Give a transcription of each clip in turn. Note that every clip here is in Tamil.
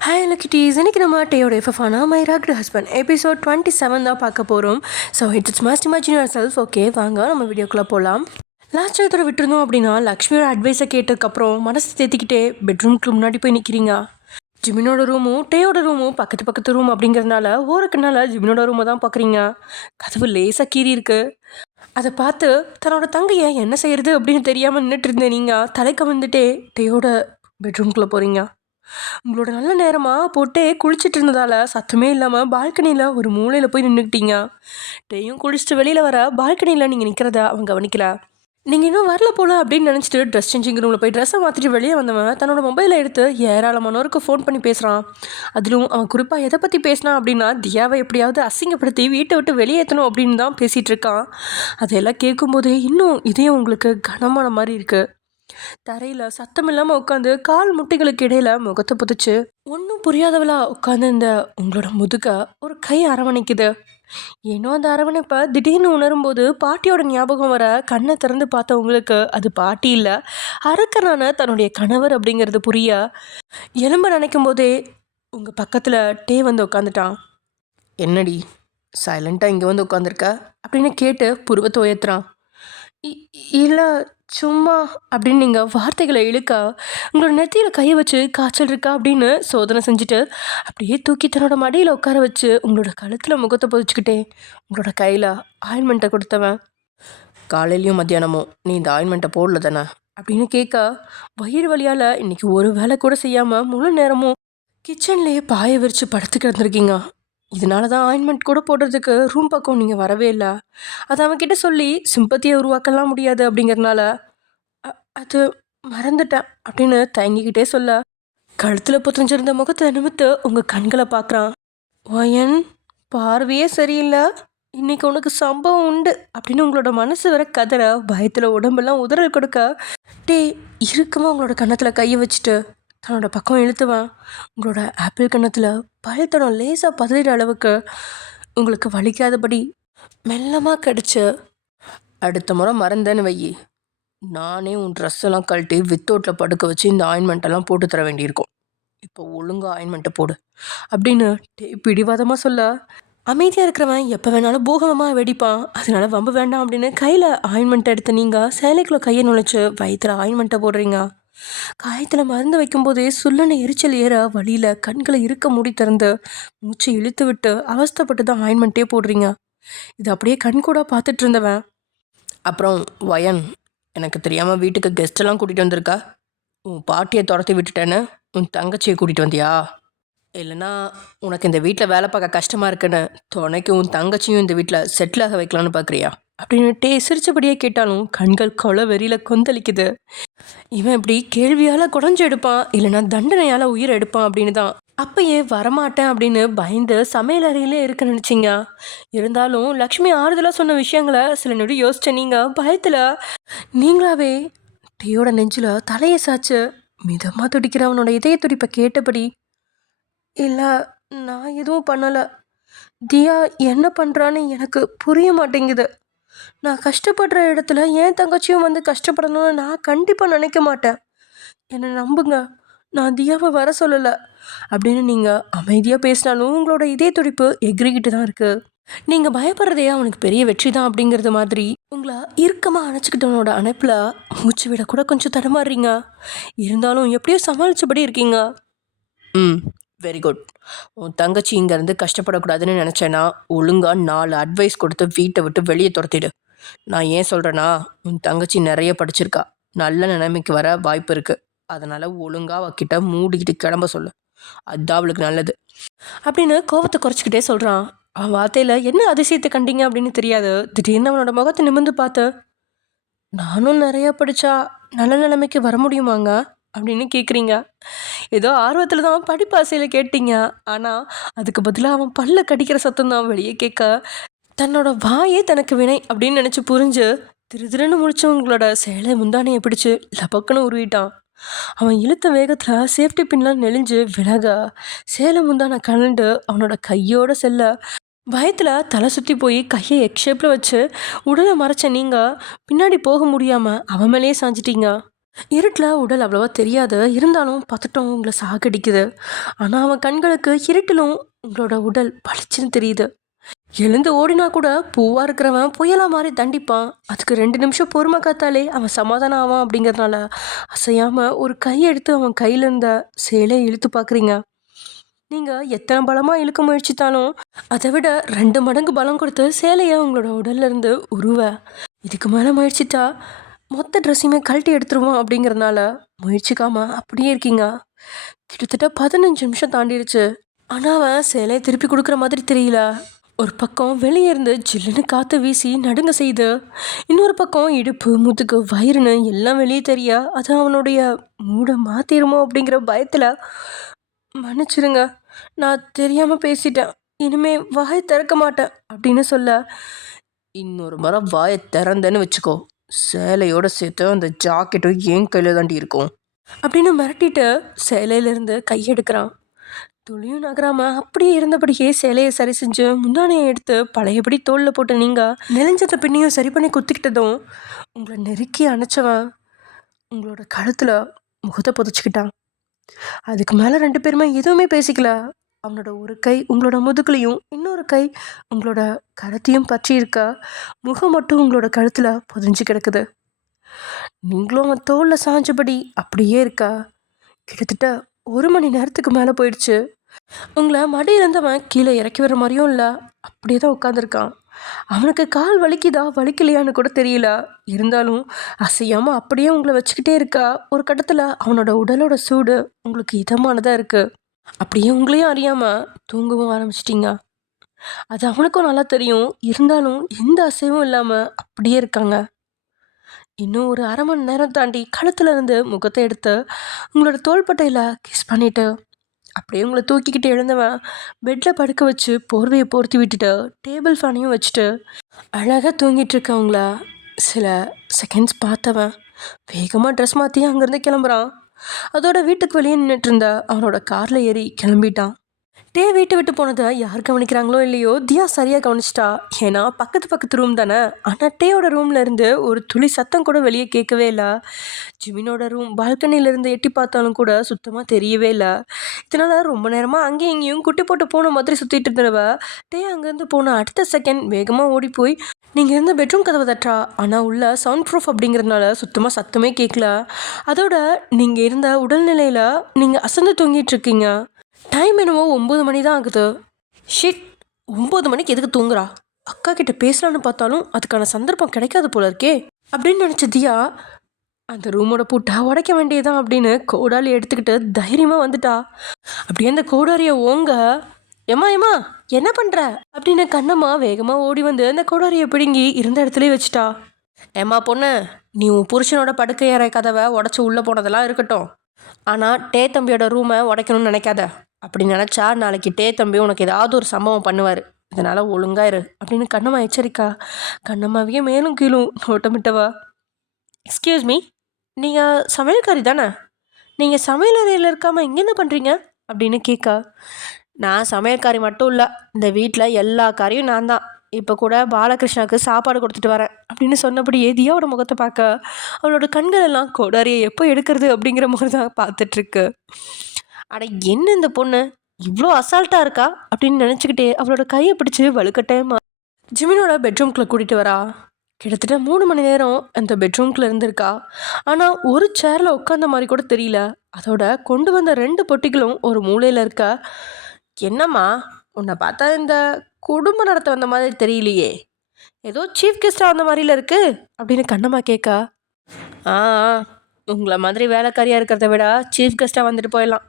ஹாய் லக்கிட்டீஸ், இன்றைக்கி நம்ம டேயோட எஃப்எஃபானா மை ராக்டு ஹஸ்பண்ட் எபிசோட் 27 தான் பார்க்க போகிறோம். So it's must imagine your self. Okay, வாங்க நம்ம வீடியோக்குள்ளே போகலாம். லாஸ்ட் இடத்துல விட்டுருந்தோம் அப்படின்னா லக்ஷ்மியோட அட்வைஸை கேட்டதுக்கப்புறம் மனசு தேத்திக்கிட்டே பெட்ரூம்க்கு முன்னாடி போய் நிற்கிறீங்க. ஜிமினோட ரூமும் டேயோட ரூமும் பக்கத்து பக்கத்து ரூம் அப்படிங்கிறதுனால ஓரக்குனால ஜிமினோட ரூமை தான் பார்க்குறீங்க. கதவு லேசாக கீறி இருக்கு. அதை பார்த்து தன்னோட தங்கையை என்ன செய்யறது அப்படின்னு தெரியாமல் நின்றுட்டு இருந்தேன். நீங்கள் தலைக்கு வந்துட்டே டேயோட பெட்ரூம்குள்ளே போகிறீங்க. உங்களோட நல்ல நேரமாக போட்டே குளிச்சுட்டு இருந்ததால் சத்தமே இல்லாமல் பால்கனியில் ஒரு மூலையில் போய் நின்றுக்கிட்டீங்க. டேயும் குளிச்சுட்டு வெளியில் வர பால்கனியில் நீங்கள் நிற்கிறத அவன் கவனிக்கல. நீங்கள் இன்னும் வரல போல அப்படின்னு நினச்சிட்டு ட்ரெஸ் சேஞ்சிங் ரூமில் போய் ட்ரெஸ்ஸை மாற்றிட்டு வெளியே வந்தவன் தன்னோட மொபைலை எடுத்து ஏராளமானோருக்கு ஃபோன் பண்ணி பேசுகிறான். அதிலும் அவன் குறிப்பாக எதை பற்றி பேசினான் அப்படின்னா தியாவை எப்படியாவது அசிங்கப்படுத்தி வீட்டை விட்டு வெளியேற்றணும் அப்படின்னு தான் பேசிகிட்டு இருக்கான். அதையெல்லாம் கேட்கும்போதே இன்னும் இதையும் உங்களுக்கு கனமான மாதிரி இருக்குது. தரையில் சத்தம் இல்லாமல் உட்காந்து கால் முட்டைகளுக்கு இடையில முகத்தை புதைச்சு ஒன்றும் புரியாதவளா உட்காந்து இந்த உங்களோட முதுக ஒரு கை அரவணைக்குது. ஏன்னோ அந்த அரவணைப்பை திடீர்னு உணரும்போது பாட்டியோட ஞாபகம் வர கண்ணை திறந்து பார்த்த உங்களுக்கு அது பாட்டி இல்லை, அரக்கனான தன்னுடைய கணவர் அப்படிங்கிறது புரிய எலும்ப நினைக்கும் போதே உங்கள் பக்கத்தில் டே வந்து உட்காந்துட்டான். என்னடி சைலண்ட்டாக இங்கே வந்து உட்காந்துருக்க அப்படின்னு கேட்டு புருவத்தை உயர்த்துறான். இல்லை சும்மா அப்படின்னு நீங்கள் வார்த்தைகளை இழுக்க உங்களோட நெத்தியில் கையை வச்சு காய்ச்சல் இருக்கா அப்படின்னு சோதனை செஞ்சுட்டு அப்படியே தூக்கி தன்னோட மடியில் உட்கார வச்சு உங்களோட கழுத்தில் முகத்தை பொதிச்சுக்கிட்டே உங்களோட கையில் ஆயின்மெண்ட்டை கொடுத்தவன். காலையிலையும் மத்தியானமும் நீ இந்த ஆயின்மெண்ட்டை போடல தானே அப்படின்னு கேட்க வயிறு வலியால் இன்னைக்கு ஒரு வேலை கூட செய்யாமல் முழு நேரமும் கிச்சன்லேயே பாய விரித்து படுத்து கிடந்திருக்கீங்க. இதனால தான் ஆயின்மெண்ட் கூட போடுறதுக்கு ரூம் பக்கம் நீங்கள் வரவே இல்லை. அதை அவன்கிட்ட சொல்லி சிம்பத்தியை உருவாக்கலாம் முடியாது அப்படிங்கிறதுனால அது மறந்துட்டேன் அப்படின்னு தயங்கிக்கிட்டே சொல்ல கழுத்தில் புத்தஞ்சிருந்த முகத்தை நிமித்து உங்கள் கண்களை பார்க்குறான். வயன் பார்வையே சரியில்லை, இன்னைக்கு உனக்கு சம்பவம் உண்டு அப்படின்னு உங்களோட மனசு வர கதற பயத்தில் உடம்பெல்லாம் உதறல் கொடுக்க டே இறுக்கமாக உங்களோட கன்னத்தில் கையை வச்சுட்டு தன்னோட பக்கம் இழுத்துவான். உங்களோட ஆப்பிள் கன்னத்தில் பயத்தடம் லேசாக பதறிற அளவுக்கு உங்களுக்கு வலிக்காதபடி மெல்லமாக கடிச்சு அடுத்த முறை மறந்தேன்னு வையி, நானே உன் ட்ரெஸ்ஸெல்லாம் கழட்டி வித்தவுட்டில் படுக்க வச்சு இந்த ஆயின்மெண்ட்டெல்லாம் போட்டு தர வேண்டியிருக்கும். இப்போ ஒழுங்காக ஆயின்மெண்ட்டை போடு அப்படின்னு பிடிவாதமாக சொல்ல அமைதியாக இருக்கிறவன் எப்போ வேணாலும் பூகமாக வெடிப்பான். அதனால வம்பு வேண்டாம் அப்படின்னு கையில் ஆயின்மெண்ட்டை எடுத்து நீங்கள் சேலைக்குள்ளே கையை நுழைச்சி வயிற்றில் ஆயின்மெண்ட்டை போடுறீங்க. காயத்தில் மருந்து வைக்கும்போதே சுள்ளனை எரிச்சல் ஏற வழியில் கண்களை இருக்க மூடி திறந்து மூச்சை இழுத்து விட்டு அவஸ்தைப்பட்டு தான் ஆயின்மெண்ட்டே போடுறீங்க. இது அப்படியே கண் கூட பார்த்துட்டு இருந்தவன் அப்புறம் வயன் எனக்கு தெரியாமல் வீட்டுக்கு கெஸ்டெல்லாம் கூட்டிகிட்டு வந்திருக்கா. உன் பாட்டியை துரத்தி விட்டுட்டேன்னு உன் தங்கச்சியை கூட்டிகிட்டு வந்தியா? இல்லைனா உனக்கு இந்த வீட்டில் வேலை பார்க்க கஷ்டமாக இருக்குன்னு துணைக்கு உன் தங்கச்சியும் இந்த வீட்டில் செட்டில் ஆக வைக்கலான்னு பார்க்குறியா அப்படின்னுட்டே சிரிச்சபடியே கேட்டாலும் கண்கள் கொலை வெறியில் கொந்தளிக்குது. இவன் இப்படி கேள்வியால் குடஞ்சு எடுப்பான் இல்லைனா தண்டனையால் உயிரை எடுப்பான் அப்படின்னு தான் அப்பயே வரமாட்டேன் அப்படின்னு பயந்து சமையல் அறையிலே இருக்க நினச்சிங்க. இருந்தாலும் லக்ஷ்மி ஆறுதலாக சொன்ன விஷயங்களை சில நொடி யோசிச்ச நீங்கள் பயத்தில் நீங்களாவே டீயோட நெஞ்சில் தலையை சாச்சு மிதமாக துடிக்கிற அவனோட இதய துடிப்பை கேட்டபடி இல்லை நான் எதுவும் பண்ணலை, தியா என்ன பண்ணுறான்னு எனக்கு புரிய மாட்டேங்குது. நான் கஷ்டப்படுற இடத்துல என் தங்கச்சியும் வந்து கஷ்டப்படணும்னு நான் கண்டிப்பாக நினைக்க மாட்டேன். என்னை நம்புங்க, நான் தியாவை வர சொல்லலை அப்படின்னு நீங்கள் அமைதியாக பேசினாலும் உங்களோட இதய துடிப்பு எகிரிக்கிட்டு தான் இருக்குது. நீங்கள் பயப்படுறதே அவனுக்கு பெரிய வெற்றி தான் அப்படிங்கிறது மாதிரி உங்களை இறுக்கமாக அணைச்சிக்கிட்டவனோட அணைப்பில் மூச்சு விட கூட கொஞ்சம் தடுமாறுறீங்க. இருந்தாலும் எப்படியோ சமாளித்தபடி இருக்கீங்க. Very good. உன் தங்கச்சி இங்கேருந்து கஷ்டப்படக்கூடாதுன்னு நினச்சேன்னா ஒழுங்காக 4 அட்வைஸ் கொடுத்து வீட்டை விட்டு வெளியே துரத்திடு. நான் ஏன் சொல்கிறேன்னா உன் தங்கச்சி நிறைய படிச்சிருக்கா, நல்ல நிலைமைக்கு வர வாய்ப்பு இருக்குது. அதனால் ஒழுங்காக அவகிட்ட மூடிக்கிட்டு கிளம்ப சொல்லு, அதுதான் அவளுக்கு நல்லது அப்படின்னு கோபத்தை குறைச்சிக்கிட்டே சொல்கிறான். அவன் வார்த்தையில் என்ன அதிசயத்தை கண்டீங்க அப்படின்னு தெரியாது. திடீர்னு அவனோட முகத்தை நிமிர்ந்து பார்த்து நானும் நிறையா படித்தா நல்ல நிலைமைக்கு வர முடியுமாங்க அப்படின்னு கேட்குறீங்க. ஏதோ ஆர்வத்தில் தான் படிப்பு ஆசையில் கேட்டீங்க. ஆனால் அதுக்கு பதிலாக அவன் பல்ல கடிக்கிற சத்தம் தான் வெளியே கேட்க தன்னோட வாயே தனக்கு வினை அப்படின்னு நினச்சி புரிஞ்சு திருன்னு முடிச்சவங்களோட சேலை முந்தானையை பிடிச்சு லபக்குன்னு உருவிட்டான். அவன் இழுத்த வேகத்தில் சேஃப்டி பின்லாம் நெளிஞ்சு விலக சேலை முந்தானை கலண்டு அவனோட கையோட செல்ல பயத்தில் தலை சுற்றி போய் கையை எக்ஷேப்பில் வச்சு உடலை மறைச்ச நீங்கள் பின்னாடி போக முடியாமல் அவன் மேலேயே சாஞ்சிட்டீங்க. இருட்டில் உடல் அவ்வளோவா தெரியாது, இருந்தாலும் பதட்டம் உங்களை சாகடிக்குது. ஆனால் அவன் கண்களுக்கு இருட்டிலும் உங்களோட உடல் பளிச்சுன்னு தெரியுது. எழுந்து ஓடினா கூட பூவாக இருக்கிறவன் புயலா மாதிரி தண்டிப்பான். அதுக்கு 2 நிமிஷம் பொறுமை காத்தாலே அவன் சமாதானம் ஆவான். அப்படிங்கிறதுனால அசையாமல் ஒரு கை எடுத்து அவன் கையில் இருந்த சேலையை இழுத்து பார்க்குறீங்க. நீங்கள் எத்தனை பலமாக இழுக்க முயற்சித்தாலும் அதை விட 2 மடங்கு பலம் கொடுத்து சேலையை உங்களோட உடல்ல இருந்து உருவ. இதுக்கு மேலே முயற்சித்தா மொத்த ட்ரெஸ்ஸையுமே கழட்டி எடுத்துருவோம். அப்படிங்கிறதுனால முயற்சிக்காமல் அப்படியே இருக்கீங்க. கிட்டத்தட்ட 15 நிமிஷம் தாண்டிடுச்சு. ஆனால் அவன் சேலையை திருப்பி கொடுக்குற மாதிரி தெரியல. ஒரு பக்கம் வெளியே இருந்து ஜில்லுன்னு காற்று வீசி நடுங்க செய்யுது. இன்னொரு பக்கம் இடுப்பு, முதுகு, வயிறுன்னு எல்லாம் வெளியே தெரிய அது அவனுடைய மூடை மாற்றிடுமோ அப்படிங்கிற பயத்தில், மன்னிச்சிடுங்க, நான் தெரியாமல் பேசிட்டேன், இனிமே வாயை திறக்க மாட்டேன் அப்படின்னு சொல்ல, இன்னொரு முறை வாயை திறந்தேன்னு வச்சுக்கோ, சேலையோட சேர்த்து அந்த ஜாக்கெட்டும் என் கையில் தாண்டி இருக்கும் அப்படின்னு மிரட்டிட்டு சேலையிலேருந்து கையெடுக்கிறான். துளியும் நகராம அப்படியே இருந்தபடியே சேலையை சரி செஞ்சு முந்தானையை எடுத்து பழையபடி தோளில் போட்டு நீங்கள் நெளிஞ்சத பின்னையும் சரி பண்ணி குத்திக்கிட்டதும் உங்களை நெருக்கி அணைச்சவன் உங்களோட கழுத்தில் முகத்தை புதைச்சிக்கிட்டான். அதுக்கு மேலே 2 பேருமே எதுவுமே பேசிக்கல. அவனோட ஒரு கை உங்களோட முதுகுலையும் இன்னொரு கை உங்களோட கழுத்தையும் பற்றி இருக்க, முகம் மட்டும் உங்களோட கழுத்தில் புதைஞ்சு கிடக்குது. நீங்களும் அவன் தோளில் சாஞ்சபடி அப்படியே இருக்கா. கிட்டத்தட்ட 1 மணி நேரத்துக்கு மேலே போயிடுச்சு. உங்களை மடியிலேருந்து அவன் கீழே இறக்கி வர மாதிரியும் இல்லை, அப்படியே தான் உட்காந்துருக்கான். அவனுக்கு கால் வலிக்குதா வலிக்கலையான்னு கூட தெரியல. இருந்தாலும் அசையாமல் அப்படியே உங்களை வச்சுக்கிட்டே இருக்கா. ஒரு கட்டத்தில் அவனோட உடலோட சூடு உங்களுக்கு இதமானதாக இருக்குது. அப்படியே உங்களையும் அறியாமல் தூங்கவும் ஆரம்பிச்சிட்டிங்க. அது அவனுக்கும் நல்லா தெரியும். இருந்தாலும் எந்த அசைவும் இல்லாமல் அப்படியே இருக்காங்க. இன்னும் ஒரு 1/2 மணி நேரம் தாண்டி கழுத்துல இருந்து முகத்தை எடுத்து உங்களோட தோள்பட்டையில் கிஸ் பண்ணிட்டு அப்படியே உங்களை தூக்கிக்கிட்டு எழுந்தவன் பெட்டில் படுக்க வச்சு போர்வையை போர்த்தி விட்டுட்டு டேபிள் ஃபேனையும் வச்சுட்டு அழகாக தூங்கிட்டு இருக்கவங்கள சில செகண்ட்ஸ் பார்த்தவன் வேகமாக ட்ரெஸ் மாற்றி அங்கேருந்து கிளம்புறான். அதோட வீட்டுக்கு வெளியே நின்றுட்டு இருந்த அவனோட காரில் ஏறி கிளம்பிட்டான். டே வீட்டை விட்டு போனதை யார் கவனிக்கிறாங்களோ இல்லையோ, தியா சரியாக கவனிச்சிட்டா. ஏன்னா பக்கத்து ரூம் தானே. ஆனால் டேயோட ரூமில் இருந்து ஒரு துளி சத்தம் கூட வெளியே கேட்கவே இல்லை. ஜிமினோட ரூம் பால்கனியிலேருந்து எட்டி பார்த்தாலும் கூட சுத்தமாக தெரியவே இல்லை. இதனால் ரொம்ப நேரமாக அங்கேயும் இங்கேயும் குட்டி போட்டு போன மாதிரி சுற்றிட்டு இருந்தவ டே அங்கேருந்து போன அடுத்த செகண்ட் வேகமாக ஓடி போய் நீங்கள் இருந்த பெட்ரூம் கதவை தட்டுறா. ஆனால் உள்ள சவுண்ட் ப்ரூஃப் அப்படிங்கிறதுனால சுத்தமாக சத்தமே கேட்கல. அதோட நீங்கள் இருந்த உடல்நிலையில் நீங்கள் அசந்து தூங்கிட்டு இருக்கீங்க. டைம் என்னவோ 9 மணி தான் ஆகுது. ஷிட், 9 மணிக்கு எதுக்கு தூங்குறா? அக்கா கிட்ட பேசலான்னு பார்த்தாலும் அதுக்கான சந்தர்ப்பம் கிடைக்காது போல இருக்கே அப்படின்னு நினச்ச தியா அந்த ரூமோட பூட்டை உடைக்க வேண்டியதான் அப்படின்னு கோடாலி எடுத்துக்கிட்டு தைரியமாக வந்துட்டா. அப்படியே அந்த கோடாரியை ஓங்க, ஏமா ஏமா என்ன பண்ணுற அப்படின்னு கண்ணம்மா வேகமாக ஓடி வந்து அந்த கோடாரியை பிடுங்கி இருந்த இடத்துலயே வச்சுட்டா. ஏமா பொண்ணு, நீ உன் புருஷனோட படுக்கை அறை கதவை உடச்சி உள்ளே போனதெல்லாம் இருக்கட்டும், ஆனால் டே தம்பியோட ரூமை உடைக்கணும்னு நினைக்காத. அப்படி நினச்சா நாளைக்கு டே தம்பி உனக்கு ஏதாவது ஒரு சம்பவம் பண்ணுவார். இதனால் ஒழுங்கா இரு அப்படின்னு கண்ணம்மா எச்சரிக்கா. கண்ணம்மாவையே மேலும் கீழும் நோட்டமிட்டவா. எக்ஸ்கியூஸ் மீ, நீங்கள் சமையல்காரி தானே? நீங்கள் சமையல் அறையில் இருக்காமல் இங்கே என்ன பண்ணுறீங்க அப்படின்னு கேட்கா. நான் சமையல்காரி மட்டும் இல்லை, இந்த வீட்டில் எல்லா காரியும் நான் தான். இப்போ கூட பாலகிருஷ்ணாவுக்கு சாப்பாடு கொடுத்துட்டு வரேன் அப்படின்னு சொன்னபடியே தியாவோட முகத்தை பார்க்க அவளோட கண்கள் எல்லாம் கோடாரியை எப்போ எடுக்கிறது அப்படிங்கிற மாதிரி தான் பார்த்துட்ருக்கு. அட என்ன இந்த பொண்ணு இவ்வளோ அசால்ட்டாக இருக்கா அப்படின்னு நினச்சிக்கிட்டே அவளோட கையை பிடிச்சி வலுக்கட்டாயமா ஜிமினோட பெட்ரூம்குள்ளே கூட்டிகிட்டு வரா. கிட்டத்தட்ட 3 மணி நேரம் அந்த பெட்ரூம்குள்ளே இருந்திருக்கா. ஆனால் ஒரு சேரில் உட்காந்த மாதிரி கூட தெரியல. அதோட கொண்டு வந்த 2 பொட்டிகளும் ஒரு மூலையில் இருக்கா. என்னம்மா, உன்னை பார்த்தா இந்த குடும்பம் நடத்த வந்த மாதிரி தெரியலையே, ஏதோ சீஃப் கெஸ்ட்டாக வந்த மாதிரில இருக்கு அப்படின்னு கண்ணம்மா கேட்கா. ஆ, உங்களை மாதிரி வேலைக்காரியாக இருக்கிறத விட சீஃப் கெஸ்ட்டாக வந்துட்டு போயிடலாம்.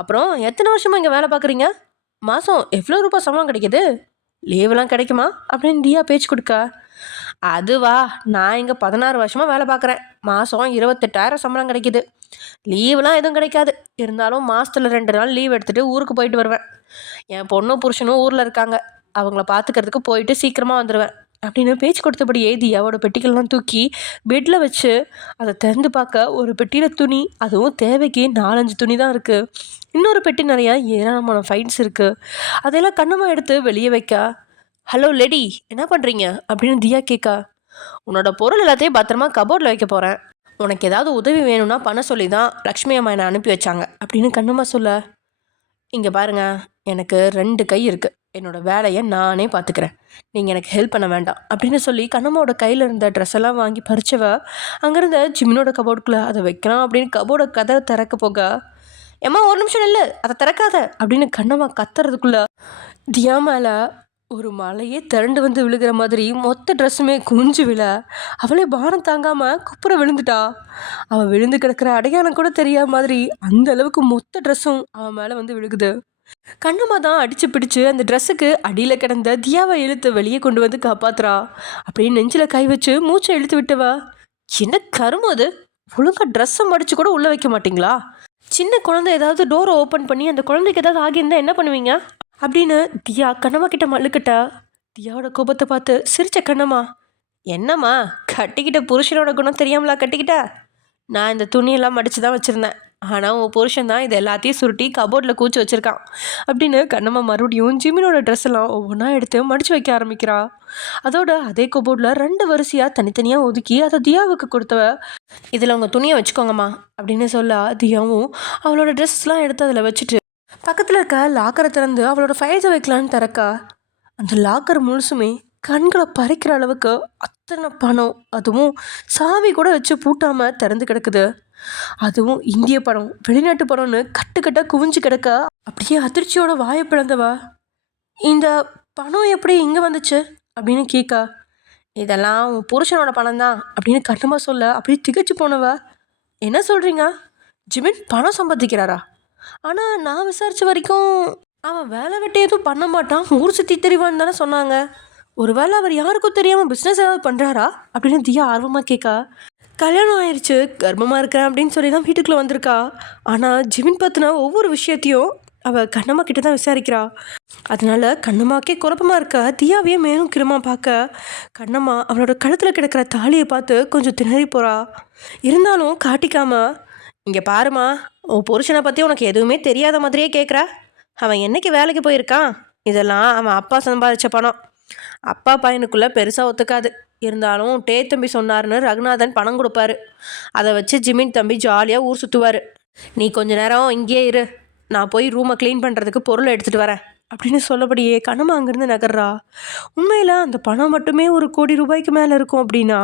அப்புறம் எத்தனை வருஷமாக இங்கே வேலை பார்க்குறீங்க? மாதம் எவ்வளோ ரூபாய் சம்பளம் கிடைக்கிது? லீவெலாம் கிடைக்குமா அப்படின்னு தியா பேச்சு கொடுக்கா. அதுவா, நான் இங்கே 16 வருஷமாக வேலை பார்க்குறேன். மாதம் 28,000 சம்பளம் கிடைக்கிது. லீவெலாம் எதுவும் கிடைக்காது. இருந்தாலும் மாதத்தில் 2 நாள் லீவ் எடுத்துகிட்டு ஊருக்கு போயிட்டு வருவேன். என் பொண்ணும் புருஷனும் ஊரில் இருக்காங்க, அவங்கள பார்த்துக்கிறதுக்கு போயிட்டு சீக்கிரமாக வந்துடுவேன் அப்படின்னு பேச்சு கொடுத்தபடியே தியாவோட பெட்டிகள்லாம் தூக்கி பெட்டில் வச்சு அதை திறந்து பார்க்க ஒரு பெட்டியில் துணி, அதுவும் தேவைக்கு 4-5 துணி தான் இருக்குது. இன்னொரு பெட்டி நிறையா ஏராளமான ஃபைல்ஸ் இருக்குது. அதெல்லாம் கண்ணம்மா எடுத்து வெளியே வைக்க, ஹலோ லேடி, என்ன பண்ணுறீங்க அப்படின்னு தியா கேட்கா. உன்னோட பொருள் எல்லாத்தையும் பத்திரமா கபோர்டில் வைக்க போகிறேன். உனக்கு ஏதாவது உதவி வேணும்னா பண்ண சொல்லி தான் லக்ஷ்மி அம்மா என்னை அனுப்பி வச்சாங்க அப்படின்னு கண்ணம்மா சொல்ல, இங்கே பாருங்க, எனக்கு 2 கை இருக்குது, என்னோடய வேலையை நானே பார்த்துக்கிறேன், நீங்கள் எனக்கு ஹெல்ப் பண்ண வேண்டாம் அப்படின்னு சொல்லி கண்ணம்மாவோட கையில் இருந்த ட்ரெஸ் எல்லாம் வாங்கி பறிச்சவ அங்கேருந்த ஜிமினோட கபோர்டுக்குள்ளே அதை வைக்கலாம் அப்படின்னு கபோர்டை கதை திறக்க போக, ஏம்மா ஒரு நிமிஷம் இல்லை, அதை திறக்காத அப்படின்னு கண்ணம்மா கத்துறதுக்குள்ள தியா மேலே ஒரு மலையே திரண்டு வந்து விழுகிற மாதிரி மொத்த ட்ரெஸ்ஸுமே குஞ்சு விழ அவளே பாரம் தாங்காமல் குப்புற விழுந்துட்டா. அவள் விழுந்து கிடக்கிற அடையாளம் கூட தெரியாத மாதிரி அந்த அளவுக்கு மொத்த ட்ரெஸ்ஸும் அவன் மேலே வந்து விழுகுது. கண்ணம்மா தான் அடித்து பிடிச்சு அந்த ட்ரெஸ்ஸுக்கு அடியில் கிடந்த தியாவை இழுத்து வெளியே கொண்டு வந்து காப்பாத்துறா. அப்படின்னு நெஞ்சில் கை வச்சு மூச்சை இழுத்து விட்டவ, என்ன கருமம் அது, ஒழுங்காக ட்ரெஸ்ஸை மடித்து கூட உள்ளே வைக்க மாட்டிங்களா? சின்ன குழந்தை ஏதாவது டோரை ஓப்பன் பண்ணி அந்த குழந்தைக்கு ஏதாவது ஆகியிருந்தால் என்ன பண்ணுவீங்க அப்படின்னு தியா கண்ணம்மா கிட்ட மல்லுக்கிட்டா. தியாவோட கோபத்தை பார்த்து சிரிச்ச கண்ணம்மா, என்னம்மா கட்டிக்கிட்ட புருஷனோட குணம் தெரியாமலா கட்டிக்கிட்ட? நான் இந்த துணியெல்லாம் மடித்து தான் வச்சுருந்தேன், ஆனால் உன் புருஷன் தான் இது எல்லாத்தையும் சுருட்டி கபோர்டில் கூச்சி வச்சுருக்கான் அப்படின்னு கண்ணம்மா மறுபடியும் ஜிமினோட ட்ரெஸ் எல்லாம் ஒவ்வொன்றா எடுத்து மடித்து வைக்க ஆரம்பிக்கிறா. அதோட அதே கபோர்டில் 2 வரிசையாக தனித்தனியாக ஒதுக்கி அதை தியாவுக்கு கொடுத்தவ, இதில் உங்கள் துணியை வச்சுக்கோங்கம்மா அப்படின்னு சொல்ல தியாவும் அவளோட ட்ரெஸ்லாம் எடுத்து அதில் வச்சுட்டு பக்கத்தில் இருக்க லாக்கரை திறந்து அவளோட ஃபைல்ஸை வைக்கலான்னு திறக்கா. அந்த லாக்கர் முழுசுமே கண்களை பறிக்கிற அளவுக்கு அத்தனை பணம், அதுவும் சாவி கூட வச்சு பூட்டாமல் திறந்து கிடக்குது. அதுவும் இந்திய படம், வெளிநாட்டு படம்னு கட்டுக்கட்டாக குவிஞ்சு கிடக்க அப்படியே அதிர்ச்சியோட வாயை பிளந்தவ, இந்த பணம் எப்படி இங்கே வந்துச்சு அப்படின்னு கேட்கா. இதெல்லாம் உன் புருஷனோட பணம் தான் அப்படின்னு கண்ணம்மா சொல்ல அப்படியே திகச்சு போனவ, என்ன சொல்கிறீங்க, ஜிமின் பணம் சம்பாதிக்கிறாரா? ஆனால் நான் விசாரித்த வரைக்கும் அவன் வேலை வெட்டி எதுவும் பண்ண மாட்டான், ஊர் சுற்றி தெரிவான்னு தானே சொன்னாங்க. ஒரு வேளை அவர் யாருக்கும் தெரியாமல் பிஸ்னஸ் ஏதாவது பண்ணுறாரா அப்படின்னு தியா ஆர்வமாக கேட்கா. கல்யாணம் ஆயிடுச்சு, கர்ப்பமாக இருக்கிறேன் அப்படின்னு சொல்லி தான் வீட்டுக்குள்ளே வந்திருக்கா. ஆனால் ஜிமின் பற்றின ஒவ்வொரு விஷயத்தையும் அவள் கண்ணம்மா கிட்ட தான் விசாரிக்கிறா. அதனால கண்ணம்மாக்கே குழப்பமாக இருக்க தியாவையே மேலும் கிரமாக பார்க்க கண்ணம்மா அவளோட கழுத்தில் கிடக்கிற தாலியை பார்த்து கொஞ்சம் திணறி போகிறா. இருந்தாலும் காட்டிக்காம, இங்கே பாருமா, உன் புருஷனை பற்றி உனக்கு எதுவுமே தெரியாத மாதிரியே கேட்குற, அவன் என்னைக்கு வேலைக்கு போயிருக்கான், இதெல்லாம் அவன் அப்பா சம்பாதிச்ச பணம், அப்பா பையனுக்குள்ளே பெருசாக ஒத்துக்காது, இருந்தாலும் டே தம்பி சொன்னார்னு ரகுநாதன் பணம் கொடுப்பாரு, அதை வச்சு ஜிமின் தம்பி ஜாலியாக ஊர் சுற்றுவார், நீ கொஞ்ச நேரம் இங்கேயே இரு, நான் போய் ரூமை க்ளீன் பண்ணுறதுக்கு பொருளை எடுத்துகிட்டு வரேன் அப்படின்னு சொல்லபடியே கண்ணம்மா அங்கேருந்து நகர்றா. உண்மையில் அந்த பணம் மட்டுமே 1 கோடி ரூபாய்க்கு மேலே இருக்கும் அப்படின்னா,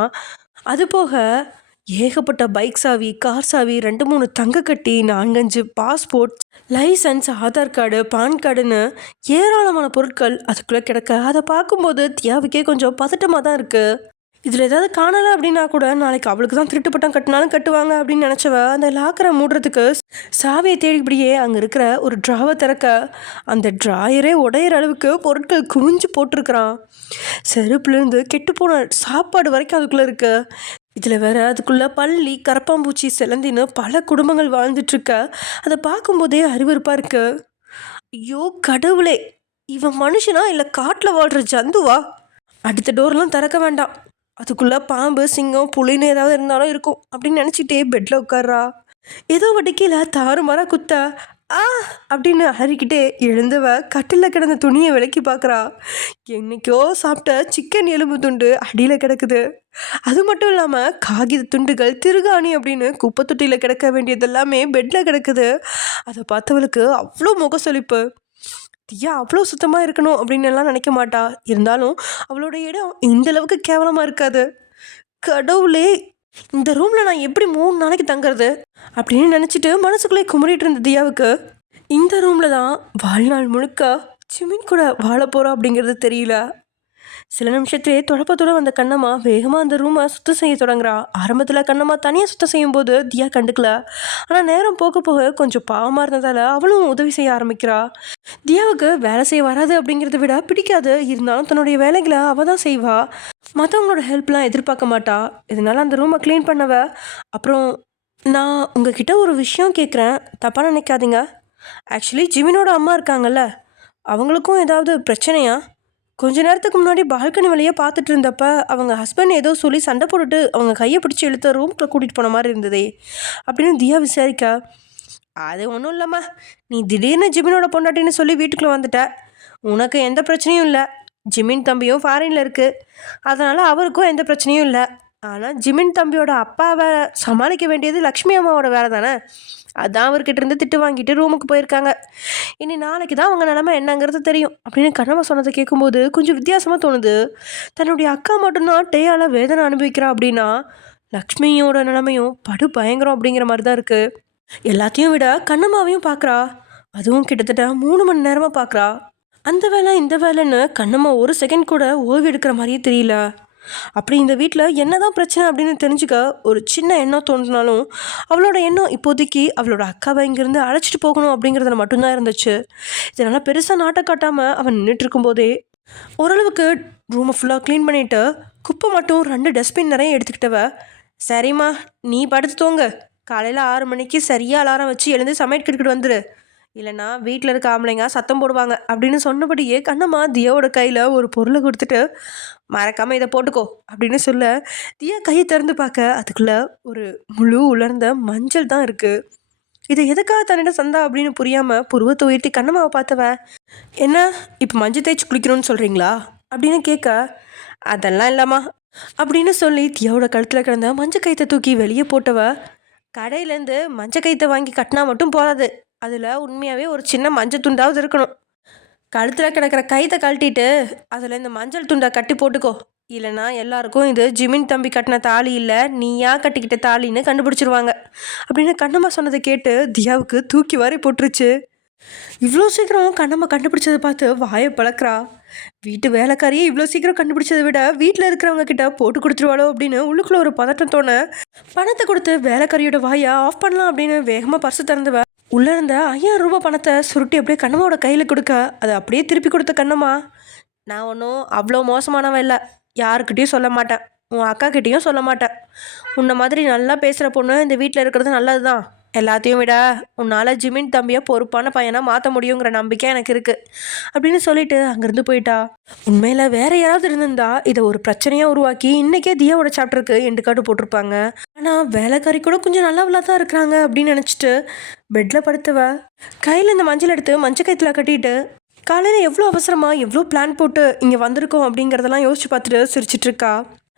அது போக ஏகப்பட்ட பைக் சாவி, கார் சாவி, 2-3 தங்கக்கட்டி, 4-5 பாஸ்போர்ட், லைசன்ஸ், ஆதார் கார்டு, பான் கார்டுன்னு ஏராளமான பொருட்கள் அதுக்குள்ளே கிடக்க அதை பார்க்கும்போது தியாவுக்கே கொஞ்சம் பதட்டமாக தான் இருக்குது. இதில் ஏதாவது காணலை அப்படின்னா கூட நாளைக்கு அவளுக்கு தான் திருட்டு பட்டம் கட்டினாலும் கட்டுவாங்க அப்படின்னு நினச்சவ அந்த லாக்கரை மூடுறதுக்கு சாவியை தேடிப்படியே அங்கே இருக்கிற ஒரு ட்ராவை திறக்க அந்த ட்ராயரே உடையிற அளவுக்கு பொருட்கள் குவிஞ்சு போட்டிருக்கிறான். செருப்புலேருந்து கெட்டுப்போன சாப்பாடு வரைக்கும் அதுக்குள்ளே இருக்கு. இதில் வேற அதுக்குள்ளே பள்ளி, கரப்பாம்பூச்சி, செலந்தின்னு பல குடும்பங்கள் வாழ்ந்துட்டுருக்க அதை பார்க்கும்போதே அறிவிருப்பாக இருக்கு. ஐயோ கடவுளே, இவன் மனுஷனா இல்லை காட்டில் வாழ்கிற ஜந்துவா? அடுத்த டோர்லாம் திறக்க வேண்டாம், அதுக்குள்ளே பாம்பு, சிங்கம், புலின்னு ஏதாவது இருந்தாலும் இருக்கும் அப்படின்னு நினச்சிட்டே பெட்டில் உட்கார்றா. ஏதோ வட்டிக்கையில் தாறுமாறா குத்த ஆ அப்படின்னு அரிக்கிட்டே எழுந்தவ கட்டில் கிடந்த துணியை விலக்கி பார்க்குறா. என்னைக்கோ சாப்பிட்ட சிக்கன் எலும்பு துண்டு அடியில் கிடக்குது. அது மட்டும் இல்லாமல் காகித துண்டுகள், திருகாணி அப்படின்னு குப்பை தொட்டியில் கிடக்க வேண்டியது எல்லாமே பெட்டில் கிடக்குது. அதை பார்த்தவளுக்கு அவ்வளோ முகசொலிப்பு. தியா அவ்வளோ சுத்தமாக இருக்கணும் அப்படின்னு எல்லாம் நினைக்க மாட்டா. இருந்தாலும் அவளோட இடம் இந்த அளவுக்கு கேவலமாக இருக்காது. கடவுளே, இந்த ரூமில் நான் எப்படி 3 நாளைக்கு தங்குறது அப்படின்னு நினச்சிட்டு மனசுக்குள்ளே குமரிட்டு இருந்த தியாவுக்கு இந்த ரூமில் தான் வாழ்நாள் முழுக்க ஜிமின் கூட வாழ போகிறோம் அப்படிங்கிறது தெரியல. சில நிமிஷத்துலேயே தொடப்பத்தோட வந்த கண்ணம்மா வேகமாக அந்த ரூமை சுத்தம் செய்ய தொடங்குறா. ஆரம்பத்தில் கண்ணம்மா தனியாக சுத்தம் செய்யும்போது தியா கண்டுக்கல. ஆனால் நேரம் போக போக கொஞ்சம் பாவமாக இருந்ததால் அவளும் உதவி செய்ய ஆரம்பிக்கிறா. தியாவுக்கு வேலை செய்ய வராது அப்படிங்கிறத விட பிடிக்காது. இருந்தாலும் தன்னுடைய வேலைகளை அவள் தான் செய்வா. மற்றவங்களோட ஹெல்ப்லாம் எதிர்பார்க்க மாட்டா. இதனால அந்த ரூமை க்ளீன் பண்ணவ, அப்புறம் நான் உங்ககிட்ட ஒரு விஷயம் கேட்குறேன், தப்பாக நினைக்காதீங்க. ஆக்சுவலி ஜிமினோட அம்மா இருக்காங்கல்ல, அவங்களுக்கும் ஏதாவது பிரச்சனையா? கொஞ்ச நேரத்துக்கு முன்னாடி பால்கனி வழியாக பார்த்துட்டு இருந்தப்ப அவங்க ஹஸ்பண்ட் ஏதோ சொல்லி சண்டை போட்டுட்டு அவங்க கையை பிடிச்சி இழுத்த ரூம்குள்ளே கூட்டிகிட்டு போன மாதிரி இருந்ததே அப்படின்னு தியா விசாரிக்கா. அது ஒன்றும் இல்லைம்மா, நீ திடீர்னு ஜிமினோட பொண்டாட்டின்னு சொல்லி வீட்டுக்குள்ளே வந்துட்ட. உனக்கு எந்த பிரச்சனையும் இல்லை. ஜிமின் தம்பியும் ஃபாரினில் இருக்குது, அதனால் அவருக்கும் எந்த பிரச்சனையும் இல்லை. ஆனால் ஜிமின் தம்பியோட அப்பாவை சமாளிக்க வேண்டியது லக்ஷ்மி அம்மாவோட வேலை தானே. அதான் அவர்கிட்ட இருந்து திட்டு வாங்கிட்டு ரூமுக்கு போயிருக்காங்க. இனி நாளைக்கு தான் அவங்க நிலமை என்னங்கிறது தெரியும் அப்படின்னு கண்ணம்மா சொன்னதை கேட்கும்போது கொஞ்சம் வித்தியாசமாக தோணுது. தன்னுடைய அக்கா மட்டும்தான் டேயால் வேதனை அனுபவிக்கிறா அப்படின்னா லக்ஷ்மியோட நிலைமையும் படு பயங்கரம் அப்படிங்கிற மாதிரி தான் இருக்குது. எல்லாத்தையும் விட கண்ணம்மாவையும் பார்க்குறா. அதுவும் கிட்டத்தட்ட 3 மணி நேரமாக பார்க்குறா. அந்த வேலை இந்த வேலைன்னு கண்ணம்மா ஒரு செகண்ட் கூட ஓய்வு எடுக்கிற மாதிரியே தெரியல. அப்படி இந்த வீட்டில் என்னதான் பிரச்சனை அப்படின்னு தெரிஞ்சுக்க ஒரு சின்ன எண்ணம் தோன்றினாலும் அவளோட எண்ணம் இப்போதைக்கு அவளோட அக்காவை இங்கேருந்து அழைச்சிட்டு போகணும் அப்படிங்கிறதுல மட்டும்தான் இருந்துச்சு. இதனால் பெருசாக நாட்டம் காட்டாமல் அவன் நின்றுட்டு இருக்கும்போதே ஓரளவுக்கு ரூமை ஃபுல்லாக க்ளீன் பண்ணிவிட்டு குப்பை மட்டும் 2 டஸ்ட்பின் நிறைய எடுத்துக்கிட்டவ, சரிம்மா நீ படுத்து தூங்க, காலையில் 6 மணிக்கு சரியாக அலாரம் வச்சு எழுந்து சமையல் வந்துடு, இல்லைனா வீட்டில் இருக்க ஆம்பளைங்க சத்தம் போடுவாங்க அப்படின்னு சொன்னபடியே கண்ணம்மா தியாவோட கையில் ஒரு பொருளை கொடுத்துட்டு மறக்காமல் இதை போட்டுக்கோ அப்படின்னு சொல்ல தியா கையை திறந்து பார்க்க அதுக்குள்ளே ஒரு முழு உலர்ந்த மஞ்சள் தான் இருக்குது. இதை எதுக்காக தன்னிடம் சந்தா அப்படின்னு புரியாமல் புருவத்தை உயர்த்தி கண்ணம்மாவை பார்த்தவ, என்ன இப்போ மஞ்சள் தேய்ச்சி குளிக்கணும்னு சொல்கிறீங்களா அப்படின்னு கேட்க, அதெல்லாம் இல்லைம்மா அப்படின்னு சொல்லி தியாவோட கழுத்தில் கிடந்த மஞ்சள் கைத்தை தூக்கி வெளியே போட்டவ, கடையிலேருந்து மஞ்சள் கைத்தை வாங்கி கட்டினா மட்டும் போகாது, அதில் உண்மையாகவே ஒரு சின்ன மஞ்சள் துண்டாவது இருக்கணும். கழுத்தில் கிடக்கிற கைத்தை கழட்டிட்டு அதில் இந்த மஞ்சள் துண்டை கட்டி போட்டுக்கோ, இல்லைனா எல்லாருக்கும் இது ஜிமின் தம்பி கட்டின தாலி இல்லை நீயா கட்டிக்கிட்ட தாலின்னு கண்டுபிடிச்சிருவாங்க அப்படின்னு கண்ணம்மா சொன்னதை கேட்டு தியாவுக்கு தூக்கி வாரி போட்டுருச்சு. இவ்வளோ சீக்கிரம் கண்ணம்மா கண்டுபிடிச்சதை பார்த்து வாயை பழக்கிறா. வீட்டு வேலைக்காரியே இவ்வளோ சீக்கிரம் கண்டுபிடிச்சதை விட வீட்டில் இருக்கிறவங்க கிட்ட போட்டு கொடுத்துருவாளோ அப்படின்னு உள்ளுக்குள்ள ஒரு பதட்டத்தோட பணத்தை கொடுத்து வேலைக்காரியோட வாயை ஆஃப் பண்ணலாம் அப்படின்னு வேகமாக பர்ஸு திறந்துவ உள்ளே இருந்த 5000 ரூபாய் பணத்தை சுருட்டி அப்படியே கண்ணம்மாவோட கையில் கொடுக்க அதை அப்படியே திருப்பி கொடுத்த கண்ணம்மா, நான் ஒன்றும் அவ்வளோ மோசமானவன் இல்லை, யாருக்கிட்டேயும் சொல்ல மாட்டேன், உன் அக்கா கிட்டேயும் சொல்ல மாட்டேன், உன்னை மாதிரி நல்லா பேசுகிற பொண்ணு இந்த வீட்டில் இருக்கிறது நல்லது தான், எல்லாத்தையும் விட உன்னால் ஜிமின் தம்பியை பொறுப்பான பையனாக மாற்ற முடியுங்கிற நம்பிக்கை எனக்கு இருக்குது அப்படின்னு சொல்லிட்டு அங்கேருந்து போயிட்டா. உண்மையில் வேற யாராவது இருந்திருந்தா இதை ஒரு பிரச்சனையாக உருவாக்கி இன்றைக்கே தியாவோட சாப்டருக்கு எண்டு காட்டு போட்டிருப்பாங்க. ஆனால் வேலைக்காரி கூட கொஞ்சம் நல்லவளாக தான் இருக்கிறாங்க அப்படின்னு நினச்சிட்டு பெட்டில் படுத்துவ கையில் இந்த மஞ்சள் எடுத்து மஞ்சள் கைத்தில் கட்டிட்டு காலையில் எவ்வளோ அவசரமாக எவ்வளோ பிளான் போட்டு இங்கே வந்திருக்கோம் அப்படிங்கிறதெல்லாம் யோசிச்சு பார்த்துட்டு சிரிச்சிட்ருக்கா.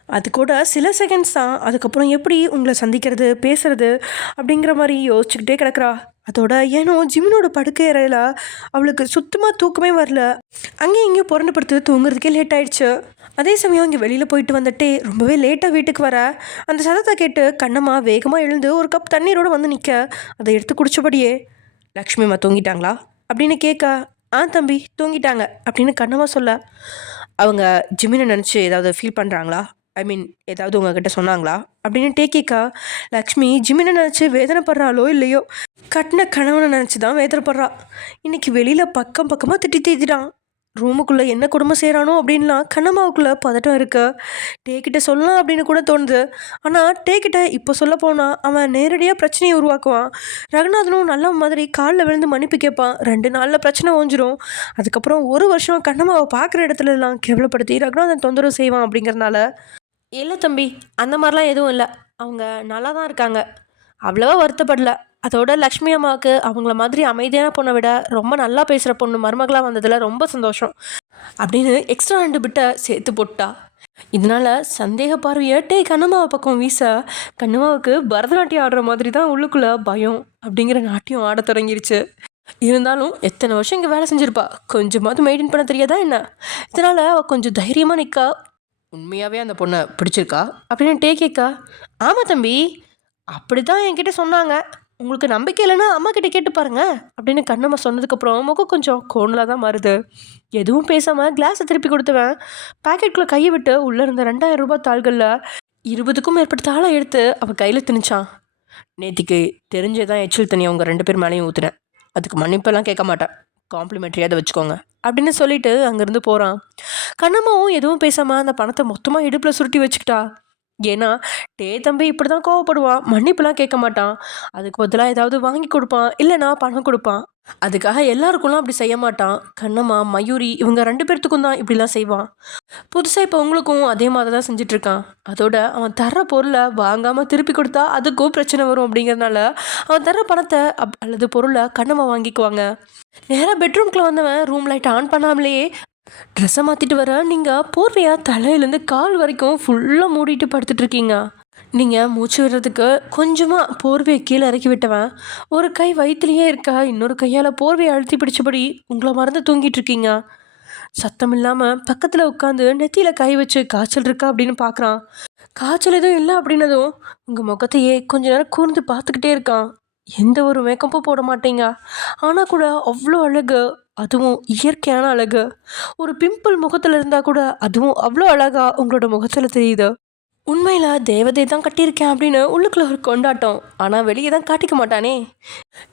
அது கூட சில செகண்ட்ஸ் தான், அதுக்கப்புறம் எப்படி உங்களை சந்திக்கிறது பேசுறது அப்படிங்கிற மாதிரி யோசிச்சுக்கிட்டே கிடக்குறா. அதோட ஏனோ ஜிமினோட படுக்கை அறையில் அவளுக்கு சுத்தமாக தூக்கமே வரல. அங்கேயும் இங்கேயும் புரண்டு படுத்து தூங்குறதுக்கே லேட் ஆயிடுச்சு. அதே சமயம் இங்கே வெளியில் போயிட்டு வந்துட்டே ரொம்பவே லேட்டாக வீட்டுக்கு வர அந்த சத்தத்தை கேட்டு கண்ணம்மா வேகமாக எழுந்து ஒரு கப் தண்ணீரோடு வந்து நிற்க அதை எடுத்து குடிச்சபடியே, லக்ஷ்மி அம்மா தூங்கிட்டாங்களா அப்படின்னு கேட்க, தம்பி தூங்கிட்டாங்க அப்படின்னு கண்ணம்மா சொல்ல, அவங்க ஜிமினை நினச்சி ஏதாவது ஃபீல் பண்ணுறாங்களா, ஐ மீன் ஏதாவது உங்ககிட்ட சொன்னாங்களா அப்படின்னு கேட்கா. லக்ஷ்மி ஜிமினை நினச்சி வேதனைப்படுறாளோ இல்லையோ கட்டின கணவனை நினச்சி தான் வேதனைப்படுறா. இன்றைக்கி வெளியில் பக்கமாக திட்டி தீத்திட்டான், ரூமுக்குள்ளே என்ன குடும்பம் செய்கிறானோ அப்படின்லாம் கண்ணம்மாவுக்குள்ளே பதட்டம் இருக்கு. டேக்கிட்ட சொல்லலாம் அப்படின்னு கூட தோணுது. ஆனால் டேக்கிட்ட இப்போ சொல்ல போனால் அவன் நேரடியாக பிரச்சனையை உருவாக்குவான். ரகுநாதனும் நல்ல மாதிரி காலில் விழுந்து மன்னிப்பு கேட்பான். 2 நாளில் பிரச்சனை ஓஞ்சிரும். அதுக்கப்புறம் 1 வருஷம் கண்ணம்மாவை பார்க்குற இடத்துலலாம் கேவலப்படுத்தி ரகுநாதன் தொந்தரவு செய்வான். அப்படிங்கிறதுனால இல்லை தம்பி, அந்த மாதிரிலாம் எதுவும் இல்லை, அவங்க நல்லா தான் இருக்காங்க, அவ்வளோவா வருத்தப்படல. அதோட லக்ஷ்மி அம்மாவுக்கு அவங்கள மாதிரி அமைதியான பொண்ணை விட ரொம்ப நல்லா பேசுகிற பொண்ணு மருமகளாக வந்ததில் ரொம்ப சந்தோஷம் அப்படின்னு எக்ஸ்ட்ரா 2 பிட்டை சேர்த்து போட்டா. இதனால் சந்தேக பார்வையை கண்ணம்மாவை பக்கம் வீச கண்ணம்மாவுக்கு பரதநாட்டியம் ஆடுற மாதிரி தான் உள்ளுக்குள்ளே பயம் அப்படிங்கிற நாட்டியம் ஆட தொடங்கிருச்சு. இருந்தாலும் எத்தனை வருஷம் இங்கே வேலை செஞ்சுருப்பா, கொஞ்சமாவது மெயின்டைன் பண்ண தெரியாதா என்ன? இதனால் அவள் கொஞ்சம் தைரியமாக நிற்கா. உண்மையாகவே அந்த பொண்ணை பிடிச்சிருக்கா அப்படின்னு கேட்கா. ஆமாம் தம்பி, அப்படி தான் என்கிட்ட சொன்னாங்க, உங்களுக்கு நம்பிக்கை இல்லைன்னா அம்மா கிட்ட கேட்டு பாருங்க அப்படின்னு கண்ணம்மா சொன்னதுக்கப்புறம் முகம் கொஞ்சம் கோணலாக தான் மாறுது. எதுவும் பேசாமல் கிளாஸை திருப்பி கொடுத்துவேன் பேக்கெட்டுக்குள்ளே கையை விட்டு உள்ளே இருந்த 2000 ரூபாய் தாள்களில் 20க்கும் மேற்பட்ட தாளை எடுத்து அவள் கையில் திணிச்சான். நேற்றுக்கு தெரிஞ்சே தான் எச்சில் தண்ணி அவங்க 2 பேர் மேலேயும் ஊற்றுனேன், அதுக்கு மன்னிப்பெல்லாம் கேட்க மாட்டேன், காம்ப்ளிமெண்ட்ரியாக அதை வச்சுக்கோங்க அப்படின்னு சொல்லிட்டு அங்கேருந்து போகிறான். கண்ணம்மாவும் எதுவும் பேசாமல் அந்த பணத்தை மொத்தமாக இடுப்பில் சுருட்டி வச்சுக்கிட்டா. ஏன்னா தம்பி இப்படி தான் கோவப்படுவான், மன்னிப்புலாம் கேட்க மாட்டான், அதுக்கு பதிலாக ஏதாவது வாங்கி கொடுப்பான், இல்லைனா பணம் கொடுப்பான். அதுக்காக எல்லாருக்கும்லாம் அப்படி செய்ய மாட்டான். கண்ணம்மா மயூரி இவங்க 2 பேர்த்துக்கும் தான் இப்படிலாம் செய்வான். புதுசாக இப்போ உங்களுக்கும் அதே மாதிரி தான் செஞ்சிட்ருக்கான். அதோட அவன் தர்ற பொருளை வாங்காமல் திருப்பி கொடுத்தா அதுக்கும் பிரச்சனை வரும். அப்படிங்கிறதுனால அவன் தர்ற பணத்தை அல்லது பொருளை கண்ணம்மா வாங்கிக்குவாங்க. நேராக பெட்ரூம்குள்ளே வந்தவன் ரூம் லைட் ஆன் பண்ணாமலேயே ட்ரெஸ்ஸை மாற்றிட்டு வர நீங்கள் போர்வையா தலையிலேருந்து கால் வரைக்கும் ஃபுல்லாக மூடிட்டு படுத்துட்ருக்கீங்க. நீங்கள் மூச்சு விடுறதுக்கு கொஞ்சமாக போர்வையை கீழே இறக்கி விட்டவன் ஒரு கை வயிற்றுலையே இருக்கா, இன்னொரு கையால் போர்வையை அழுத்தி பிடிச்சபடி உங்களை மறந்து தூங்கிட்டு இருக்கீங்க. சத்தம் இல்லாமல் பக்கத்தில் உட்காந்து நெத்தியில் கை வச்சு காய்ச்சல் இருக்கா அப்படின்னு பார்க்குறான். காய்ச்சல் எதுவும் இல்லை அப்படின்னதும் உங்கள் முகத்தையே கொஞ்ச நேரம் கூர்ந்து பார்த்துக்கிட்டே இருக்கான். எந்த ஒரு மேக்கப்பும் போட மாட்டீங்க, ஆனால் கூட அவ்வளோ அழகு, அதுவும் இயற்கையான அழகு. ஒரு பிம்பிள் முகத்தில் இருந்தால் கூட அதுவும் அவ்வளோ அழகாக உங்களோட முகத்தில் தெரியுது. உண்மையில் தேவதை தான் கட்டியிருக்கேன் அப்படின்னு உள்ளுக்குள்ள ஒரு கொண்டாட்டம், ஆனால் வெளியே தான் காட்டிக்க மாட்டானே.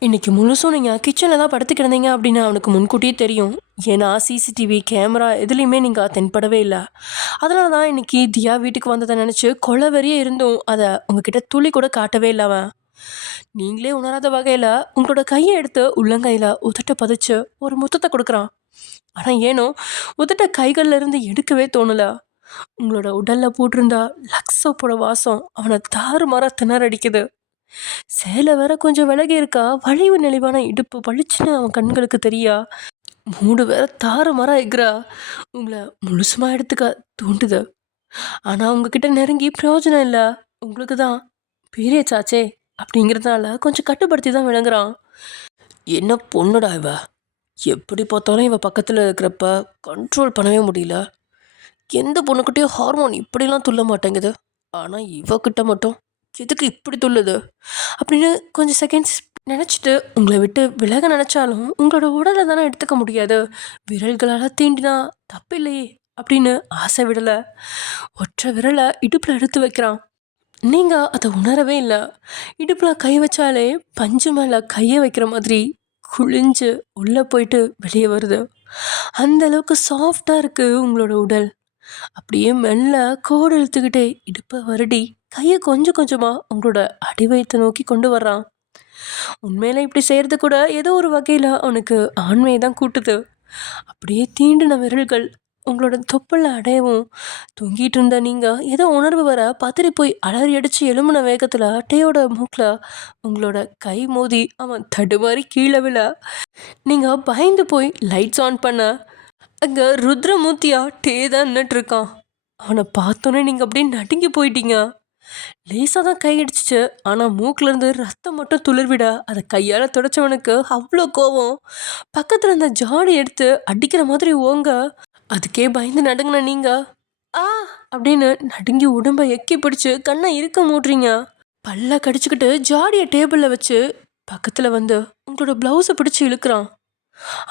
இன்னைக்கு முழுசும் நீங்கள் கிச்சனில் தான் படுத்து கிடந்தீங்க அப்படின்னு அவனுக்கு முன்கூட்டியே தெரியும். ஏன்னா சிசிடிவி கேமரா எதுலேயுமே நீங்கள் தென்படவே இல்லை. அதனால தான் இன்னைக்கு தியா வீட்டுக்கு வந்ததை நினச்சி கொலவெறியே இருந்தும் அதை உங்ககிட்ட துளி கூட காட்டவே இல்லை அவன். நீங்களே உணராத வகையில் உங்களோட கையை எடுத்து உள்ளங்கையில் உதட்ட பதிச்சு ஒரு முத்தத்தை கொடுக்குறான். ஆனால் ஏனோ உதட்ட கைகள்ல இருந்து எடுக்கவே தோணலை. உங்களோட உடலில் போட்டிருந்தா லக்ஸ் சோப்போட வாசம் அவனை தாறுமாறா திணறடிக்குது. சேலை வேற கொஞ்சம் விலகி இருக்கா, வளைவு நெளிவான இடுப்பு பளிச்சுன்னு அவன் கண்களுக்கு தெரியா. மூடு வேற தாறுமாறா எகிறா, உங்களை முழுசுமா எடுத்துக்க தூண்டுது. ஆனால் உங்ககிட்ட நெருங்கி பிரயோஜனம் இல்லை, உங்களுக்கு தான் பீரியட்ஸ் ஆச்சே அப்படிங்கிறதுனால கொஞ்சம் கட்டுப்படுத்தி தான் விளங்குறான். என்ன பொண்ணுடா இவ, எப்படி பார்த்தாலும் இவ பக்கத்தில் இருக்கிறப்ப கண்ட்ரோல் பண்ணவே முடியல. எந்த பொண்ணுக்கிட்டேயும் ஹார்மோன் இப்படிலாம் துள்ள மாட்டேங்குது, ஆனால் இவகிட்ட மட்டும் எதுக்கு இப்படி துள்ளுது அப்படின்னு கொஞ்சம் செகண்ட்ஸ் நினச்சிட்டு உங்களை விட்டு விலக நினச்சாலும் உங்களோட உடலை தானே எடுத்துக்க முடியாது. விரல்களால் தீண்டினா தப்பில்லையே அப்படின்னு ஆசை விடலை. ஒற்றை விரலை இடுப்பில் எடுத்து வைக்கிறான். நீங்கள் அதை உணரவே இல்லை. இடுப்பில் கை வச்சாலே பஞ்சு மேலே கையை வைக்கிற மாதிரி குளிஞ்சு உள்ளே போயிட்டு வெளியே வருது. அந்த அளவுக்கு சாஃப்டாக இருக்குது உங்களோட உடல். அப்படியே மெல்ல கோடு இழுத்துக்கிட்டே இடுப்பை வருடி கையை கொஞ்சம் கொஞ்சமாக உங்களோட அடிவயத்தை நோக்கி கொண்டு வர்றான். உண்மையில இப்படி செய்கிறது கூட ஏதோ ஒரு வகையில் அவனுக்கு ஆண்மையை தான் கூட்டுது. அப்படியே தீண்டின விரல்கள் உங்களோட தொப்பில் அடையவும் தூங்கிட்டு இருந்த நீங்கள் ஏதோ உணர்வு வர பத்திரி போய் அலறி அடித்து எழும்புன வேகத்தில் அட்டையோட மூக்கில் உங்களோட கை மோதி அவன் தடுமாறி கீழே விழ நீங்கள் பயந்து போய் லைட்ஸ் ஆன் பண்ண அங்கே ருத்ரமூர்த்தியா டே தான் நின்றுட்டுருக்கான். அவனை பார்த்தோன்னே நீங்கள் அப்படியே நடுங்கி போயிட்டீங்க. லேசாக தான் கை அடிச்சிச்சு, ஆனால் மூக்கிலேருந்து ரத்தம் மட்டும் துளிர்விட அதை கையால் துடைச்சவனுக்கு அவ்வளோ கோவம். பக்கத்தில் அந்த ஜாடி எடுத்து அடிக்கிற மாதிரி ஓங்க, அதுக்கே பயந்து நடுங்கின நீங்கள் ஆ அப்படின்னு நடுங்கி உடம்பை எக்கி பிடிச்சி கண்ணை இருக்க மூட்றீங்க. பல்ல கடிச்சுக்கிட்டு ஜாடியை டேபிளில் வச்சு பக்கத்தில் வந்து உங்களோட ப்ளவுஸை பிடிச்சி இழுக்கிறான்.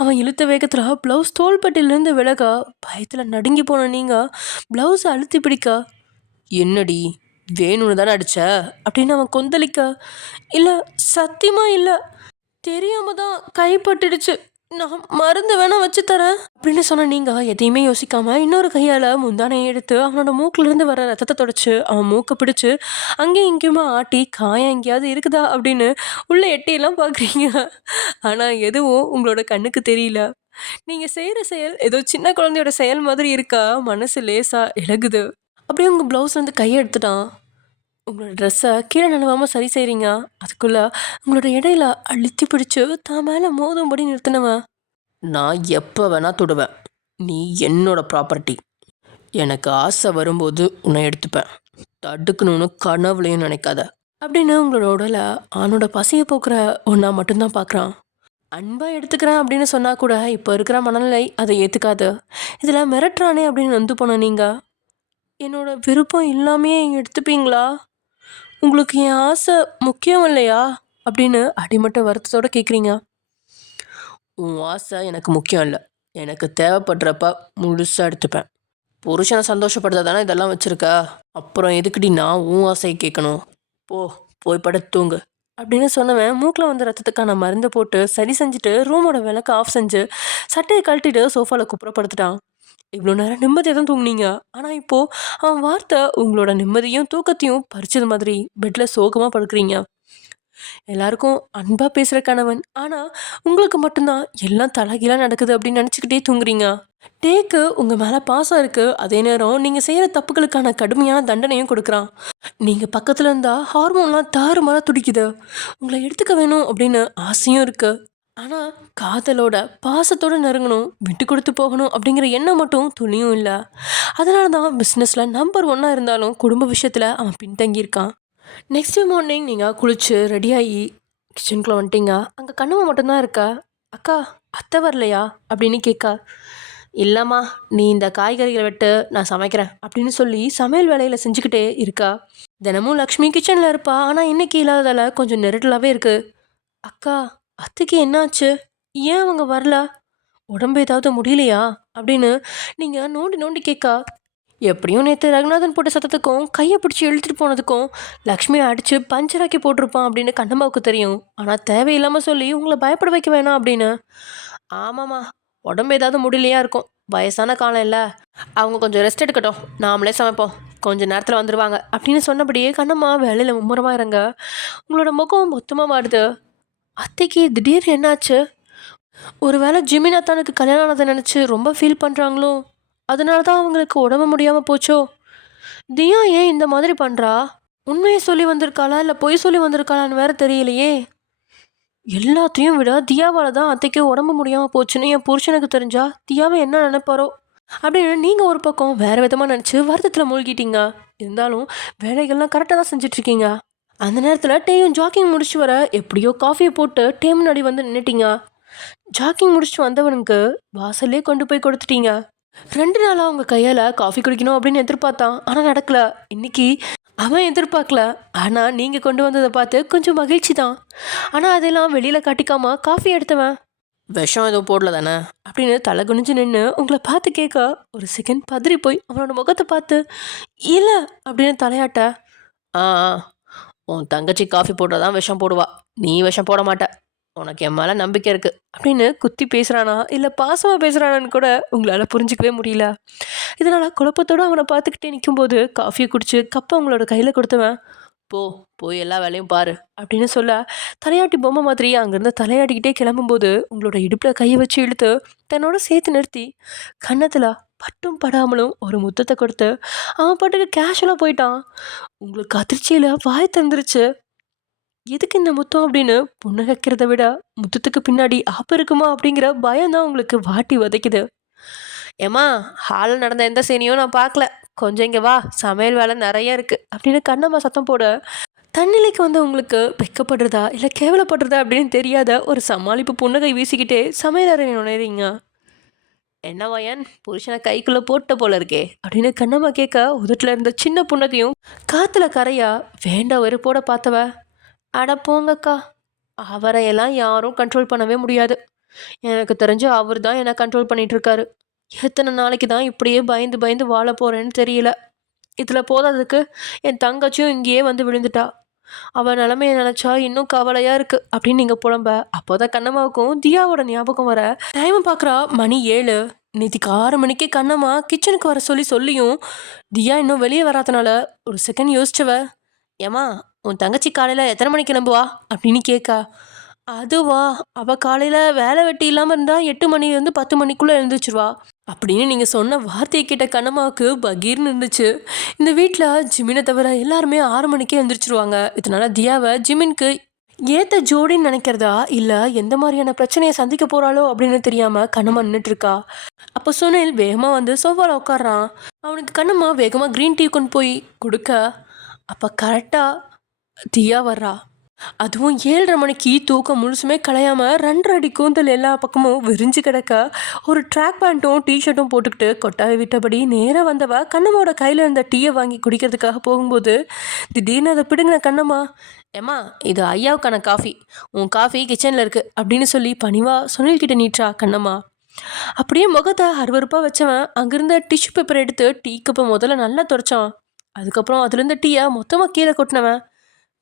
அவன் இழுத்த வேகத்தில் ப்ளவுஸ் தோள்பட்டிலேருந்து விலக பயத்தில் நடுங்கி போன நீங்கள் ப்ளவுஸை அழுத்தி பிடிக்க, என்னடி வேணும்னு தானே அடிச்ச அப்படின்னு அவன் கொந்தளிக்க, இல்லை சத்தியமாக இல்லை, தெரியாம தான் கைப்பட்டுடுச்சு, நான் மருந்து வேணா வச்சு தரேன் அப்படின்னு சொன்ன நீங்கள் எதையுமே யோசிக்காமல் இன்னொரு கையால் முந்தானையை எடுத்து அவனோட மூக்கிலேருந்து வர ரத்தத்தை தொடச்சி அவன் மூக்கை பிடிச்சி அங்கேயும் இங்கேயுமா ஆட்டி காயம் எங்கேயாவது இருக்குதா அப்படின்னு உள்ளே எட்டியெல்லாம் பார்க்குறீங்க. ஆனால் எதுவும் உங்களோட கண்ணுக்கு தெரியல. நீங்கள் செய்கிற செயல் ஏதோ சின்ன குழந்தையோட செயல் மாதிரி இருக்கா, மனசு லேசாக இழகுது. அப்படியே உங்கள் ப்ளவுஸ்லேருந்து கையை எடுத்துட்டான். உங்களோட ட்ரெஸ்ஸை கீழே நழுவாமல் சரி செய்கிறீங்க. அதுக்குள்ளே உங்களோட இடையில அழுத்தி பிடிச்சி தான் மேலே மோதும்படி நிறுத்தினவன், நான் எப்போ வேணா தொடுவேன், நீ என்னோட ப்ராப்பர்ட்டி, எனக்கு ஆசை வரும்போது உன்னை எடுத்துப்பேன், தடுக்கணும்னு கனவுலையும் நினைக்காத அப்படின்னு உங்களோட உடலை ஆணோட பசியை போக்குற ஒன்றா மட்டும்தான் பார்க்குறான். அன்பாக எடுத்துக்கிறேன் அப்படின்னு சொன்னால் கூட இப்போ இருக்கிற மனநிலை அதை ஏற்றுக்காது. இதில் மிரட்டுறானே அப்படின்னு நொந்து போன நீங்கள், என்னோட விருப்பம் இல்லாமையே எடுத்துப்பீங்களா, உங்களுக்கு என் ஆசை முக்கியம் இல்லையா அப்படின்னு அடிமட்ட வருத்தத்தோடு கேட்குறீங்க. உன் ஆசை எனக்கு முக்கியம் இல்லை, எனக்கு தேவைப்படுறப்ப முழுசாக எடுத்துப்பேன். புருஷனை சந்தோஷப்படுறதா தானே இதெல்லாம் வச்சுருக்கா, அப்புறம் எதுக்குடி நான் உன் ஆசையை கேட்கணும், போய் படுத்து தூங்கு அப்படின்னு சொன்னவன் மூக்கில் வந்த ரத்தத்துக்கான மருந்து போட்டு சரி செஞ்சுட்டு ரூமோட விளக்கு ஆஃப் செஞ்சு சட்டையை கழட்டிட்டு சோஃபாவில் குப்புறப்படுத்துட்டான். இவ்வளோ நேரம் நிம்மதியாக தான் தூங்குனீங்க, ஆனால் இப்போது அவன் வார்த்தை உங்களோட நிம்மதியும் தூக்கத்தையும் பறிச்சது மாதிரி பெட்டில் சோகமாக படுக்கிறீங்க. எல்லாருக்கும் அன்பாக பேசுகிற கணவன், ஆனால் உங்களுக்கு மட்டும்தான் எல்லாம் தலைகீழாக நடக்குது அப்படின்னு நினச்சிக்கிட்டே தூங்குறீங்க. டேக்கு உங்கள் மேலே பாசம் இருக்குது, அதே நேரம் நீங்கள் செய்கிற தப்புகளுக்கான கடுமையான தண்டனையும் கொடுக்குறான். நீங்கள் பக்கத்தில் இருந்தால் ஹார்மோன்லாம் தாறுமாறாக துடிக்குது, உங்களை எடுத்துக்க வேணும் அப்படின்னு ஆசையும் இருக்குது. ஆனால் காதலோட பாசத்தோட நெருங்கணும், விட்டு கொடுத்து போகணும் அப்படிங்கிற எண்ணம் மட்டும் துளியும் இல்லை. அதனால தான் பிஸ்னஸில் நம்பர் ஒன்னாக இருந்தாலும் குடும்ப விஷயத்தில் அவன் பின்தங்கியிருக்கான். நெக்ஸ்ட் டே மார்னிங் நீங்கள் குளிச்சு ரெடியாகி கிச்சனுக்குள்ளே வந்துட்டீங்க. அங்கே கண்ணம்மா மட்டும்தான் இருக்கா. அக்கா, அத்தை வரலையா அப்படின்னு கேட்கா. இல்லைம்மா, நீ இந்த காய்கறிகளை வெட்டு, நான் சமைக்கிறேன் அப்படின்னு சொல்லி சமையல் வேலையில் செஞ்சுக்கிட்டே இருக்கா. தினமும் லக்ஷ்மி கிச்சனில் இருப்பா, ஆனால் இன்னைக்கு இல்லாததால் கொஞ்சம் நெருடலாகவே இருக்கு. அக்கா, அத்தைக்கு என்னாச்சு? ஏன் அவங்க வரல? உடம்பு ஏதாவது முடியலையா அப்படின்னு நீங்கள் நோண்டி நோண்டி கேட்கா. எப்படியும் நேற்று ரகுநாதன் போட்ட சத்தத்துக்கும் கையை பிடிச்சி இழுத்துட்டு போனதுக்கும் லக்ஷ்மியை அடித்து பஞ்சராக்கி போட்டிருப்பான் அப்படின்னு கண்ணம்மாவுக்கு தெரியும். ஆனால் தேவையில்லாமல் சொல்லி உங்களை பயப்பட வைக்க வேணாம் அப்படின்னு. ஆமாம்மா, உடம்பு ஏதாவது முடியலையா இருக்கும், வயசான காலம் இல்லை, அவங்க கொஞ்சம் ரெஸ்ட் எடுக்கட்டும், நாமளே சமைப்போம், கொஞ்ச நேரத்தில் வந்துடுவாங்க அப்படின்னு சொன்னபடியே கண்ணம்மா வேலையில் மும்முரமாக இருங்க. உங்களோட முகம் மொத்தமாக மாறுது. அத்தைக்கு திடீர்னு என்னாச்சு? ஒரு வேளை ஜிமின் அத்தானுக்கு கல்யாணம் ஆனதை நினச்சி ரொம்ப ஃபீல் பண்ணுறாங்களோ, அதனால தான் அவங்களுக்கு உடம்பு முடியாமல் போச்சோ? தியா ஏன் இந்த மாதிரி பண்ணுறா? உண்மையை சொல்லி வந்திருக்காளா இல்லை பொய் சொல்லி வந்திருக்காளான்னு வேற தெரியலையே. எல்லாத்தையும் விட தியாவால் தான் அத்தைக்கு உடம்பு முடியாமல் போச்சுன்னு என் புருஷனுக்கு தெரிஞ்சா தியாவை என்ன நினைப்பாரோ அப்படின்னு நீங்கள் ஒரு பக்கம் வேறு விதமாக நினச்சி வருத்தத்தில் மூழ்கிட்டீங்க. இருந்தாலும் வேலைகள்லாம் கரெக்டாக தான் செஞ்சிட்ருக்கீங்க. அந்த நேரத்தில் டேயும் ஜாக்கிங் முடிச்சு வர எப்படியோ காஃபியை போட்டு டே முன்னாடி வந்து நின்றுட்டீங்க. ஜாக்கிங் முடிச்சுட்டு வந்தவனுக்கு வாசல்லே கொண்டு போய் கொடுத்துட்டீங்க. 2 நாளாக உங்கள் கையால் காஃபி குடிக்கணும் அப்படின்னு எதிர்பார்த்தான், ஆனால் நடக்கல. இன்னைக்கு அவன் எதிர்பார்க்கல, ஆனால் நீங்கள் கொண்டு வந்ததை பார்த்து கொஞ்சம் மகிழ்ச்சி தான். ஆனால் அதெல்லாம் வெளியில் காட்டிக்காம காஃபி எடுத்தவன் விஷம் எதுவும் போடல தானே அப்படின்னு தலை குனிஞ்சு நின்று உங்களை பார்த்து கேட்க ஒரு செகண்ட் பதறி போய் அவனோட முகத்தை பார்த்து இல்லை அப்படின்னு தலையாட்ட. ஆ ஆ, உன் தங்கச்சி காஃபி போட்டால் விஷம் போடுவா, நீ விஷம் போட மாட்ட, உனக்கு என் மேலே நம்பிக்கை இருக்குது அப்படின்னு குத்தி பேசுகிறானா இல்லை பாசமாக பேசுகிறானான்னு கூட உங்களால் புரிஞ்சிக்கவே முடியல. இதனால் குழப்பத்தோடு அவனை பார்த்துக்கிட்டே நிற்கும்போது காஃபியை குடிச்சு கப்பை அவங்களோட கையில் கொடுத்தவன் போய் எல்லா வேலையும் பாரு அப்படின்னு சொல்ல தலையாட்டி பொம்மை மாதிரி அங்கேருந்து தலையாட்டிக்கிட்டே கிளம்பும்போது உங்களோட இடுப்பில் கையை வச்சு இழுத்து தன்னோட சேர்த்து நிறுத்தி கன்னத்தில் பட்டும் படாமலும் ஒரு முத்தத்தை கொடுத்து அவன் பாட்டுக்கு கேஷுவலாக போயிட்டான். உங்களுக்கு அதிர்ச்சியில் வாய் திறந்துருச்சு. எதுக்கு இந்த முத்தம் அப்படின்னு புன்னகைக்கிறத விட முத்தத்துக்கு பின்னாடி ஆப்பு இருக்குமா அப்படிங்கிற பயம் தான் உங்களுக்கு வாட்டி வதைக்குது. ஏம்மா, ஹாலில் நடந்த எந்த சீனியும் நான் பார்க்கல, கொஞ்சம் இங்கே வா, சமையல் வேலை நிறைய இருக்குது அப்படின்னு கண்ணம்மா சத்தம் போட தன்னிலைக்கு வந்து உங்களுக்கு வெக்கப்படுறதா இல்லை கேவலப்படுறதா அப்படின்னு தெரியாத ஒரு சமாளிப்பு புன்னகை வீசிக்கிட்டே சமையல் அறை நுழைறீங்க. என்ன வயன், புருஷனை கைக்குள்ளே போட்ட போல இருக்கே அப்படின்னு கண்ணம்மா கேட்க உதட்டில் இருந்த சின்ன புன்னகையும் காற்றுல கரையா வேண்டாம் வெறுப்போட பார்த்தவ. அட போங்கக்கா, அவரையெல்லாம் யாரும் கண்ட்ரோல் பண்ணவே முடியாது. எனக்கு தெரிஞ்சு அவர் தான் என்னை கண்ட்ரோல் பண்ணிகிட்ருக்காரு. எத்தனை நாளைக்கு தான் இப்படியே பயந்து பயந்து வாழ போகிறேன்னு தெரியல. இதில் போதாததுக்கு என் தங்கச்சியும் இங்கேயே வந்து விழுந்துட்டா. அவள் நிலமையை நினச்சா இன்னும் கவலையாக இருக்குது அப்படின்னு நீங்கள் புலம்ப. அப்போ தான் கண்ணம்மாவுக்கும் தியாவோட ஞாபகம் வர டைமை பார்க்குறா. மணி 7. நேற்றுக்கு 6 மணிக்கு கண்ணம்மா கிச்சனுக்கு வர சொல்லியும் தியா இன்னும் வெளியே வராதனால ஒரு செகண்ட் யோசிச்சவ, ஏம்மா உன் தங்கச்சி காலையில் எத்தனை மணிக்கு கிளம்புவா அப்படின்னு கேட்கா. அதுவா, அவள் காலையில் வேலை வெட்டி இல்லாமல் இருந்தால் 8 மணிலேருந்து 10 மணிக்குள்ளே எழுந்திரிச்சிருவா அப்படின்னு நீங்கள் சொன்ன வார்த்தையை கேட்ட கண்ணம்மாவுக்கு பகீர்னு இருந்துச்சு. இந்த வீட்டில் ஜிமினை தவிர எல்லாருமே 6 மணிக்கே எழுந்திரிச்சிருவாங்க. இதனால் தியாவை ஜிமினுக்கு ஏற்ற ஜோடின்னு நினைக்கிறதா இல்லை எந்த மாதிரியான பிரச்சனையை சந்திக்க போகிறாளோ அப்படின்னு தெரியாமல் கண்ணம்மா நின்றுட்டுருக்கா. அப்போ சுனில் வேகமாக வந்து சோஃபாவில் உட்காடுறான். அவனுக்கு கண்ணம்மா வேகமாக க்ரீன் டீ கொண்டு போய் கொடுக்க அப்போ கரெக்டாக தியா வர்றா. அதுவும் 7:30 மணிக்கு தூக்கம் முழுசுமே கலையாமல் 2 அடி கூந்தல் எல்லா பக்கமும் விரிஞ்சு கிடக்க ஒரு ட்ராக் பேண்ட்டும் டிஷர்ட்டும் போட்டுக்கிட்டு கொட்டாவை விட்டபடி நேராக வந்தவ கண்ணம்மாவோட கையில் இருந்த டீயை வாங்கி குடிக்கிறதுக்காக போகும்போது திடீர்னு அதை பிடுங்கின கண்ணம்மா, ஏம்மா இது ஐயாவுக்கான காஃபி, உன் காஃபி கிச்சனில் இருக்குது அப்படின்னு சொல்லி பணிவாக சுனில்கிட்ட நீட்டா கண்ணம்மா. அப்படியே முகத்தை அருவறுப்பாக வச்சவன் அங்கேருந்த டிஷ்யூ பேப்பர் எடுத்து டீ கப்பை முதல்ல நல்லா துடைச்சான். அதுக்கப்புறம் அதுலேருந்து டீயை மொத்தமாக கீழே கொட்டினவன்,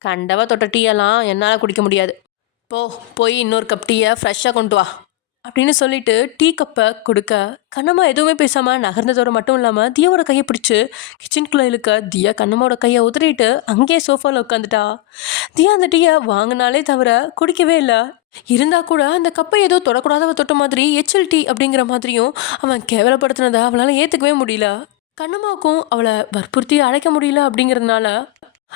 கண்டவா தொட்ட டீயெல்லாம் என்னால் குடிக்க முடியாது, போய் இன்னொரு கப் டீயை ஃப்ரெஷ்ஷாக கொண்டு வா அப்படின்னு சொல்லிட்டு டீ கப்பை கொடுக்க கண்ணம்மா எதுவுமே பேசாமல் நகர்ந்ததோடு மட்டும் இல்லாமல் தியாவோட கையை பிடிச்சி கிச்சனுக்குள்ளே இழுக்க தியா கண்ணம்மாவோட கையை உதறிட்டு அங்கேயே சோஃபாவில் உட்காந்துட்டா. தியா அந்த டீயை வாங்கினாலே தவிர குடிக்கவே இல்லை. இருந்தால் கூட அந்த கப்பை ஏதோ தொடக்கூடாதவ தொட்ட மாதிரி எச்எல் டீ அப்படிங்கிற மாதிரியும் அவன் கேவலப்படுத்தினதை அவளால் ஏற்றுக்கவே முடியல. கண்ணம்மாவுக்கும் அவளை வற்புறுத்தி அழைக்க முடியல. அப்படிங்கிறதுனால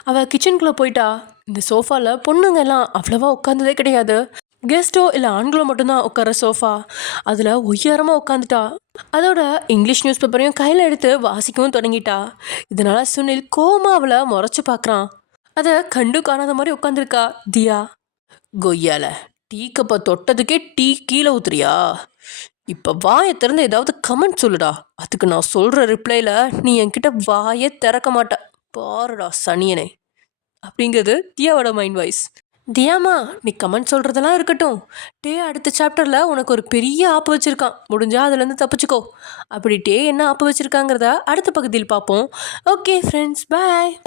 அவள் கிச்சனுக்குள்ளே போயிட்டா. இந்த சோஃபாவில் பொண்ணுங்க எல்லாம் அவ்வளவா உட்காந்ததே கிடையாது. கெஸ்ட்டோ இல்லை ஆண்களோ மட்டும்தான் உட்கார சோஃபா. அதில் உயரமாக உட்காந்துட்டா. அதோட இங்கிலீஷ் நியூஸ் பேப்பரையும் கையில் எடுத்து வாசிக்கவும் தொடங்கிட்டா. இதனால சுனில் கோமா அவளை முறைச்சி பார்க்குறான். அதை கண்டு காணாத மாதிரி உட்காந்துருக்கா தியா. கொய்யால டீ கப்பை தொட்டதுக்கே டீ கீழே ஊத்துறியா? இப்போ வாயை திறந்து ஏதாவது கமெண்ட் சொல்லுடா. அதுக்கு நான் சொல்கிற ரிப்ளைல நீ என்கிட்ட வாயே திறக்க மாட்ட. பாருடா சனியனே அப்படிங்கிறது தியாவோட மைண்ட் வாய்ஸ். தியாமா, நீ கமெண்ட் சொல்கிறதெல்லாம் இருக்கட்டும். அடுத்த சாப்டரில் உனக்கு ஒரு பெரிய ஆப்பு வச்சுருக்கான். முடிஞ்சா அதுலேருந்து தப்பிச்சுக்கோ. அப்படி என்ன ஆப்பு வச்சுருக்காங்கிறத அடுத்த பகுதியில் பார்ப்போம். ஓகே ஃப்ரெண்ட்ஸ், பாய்.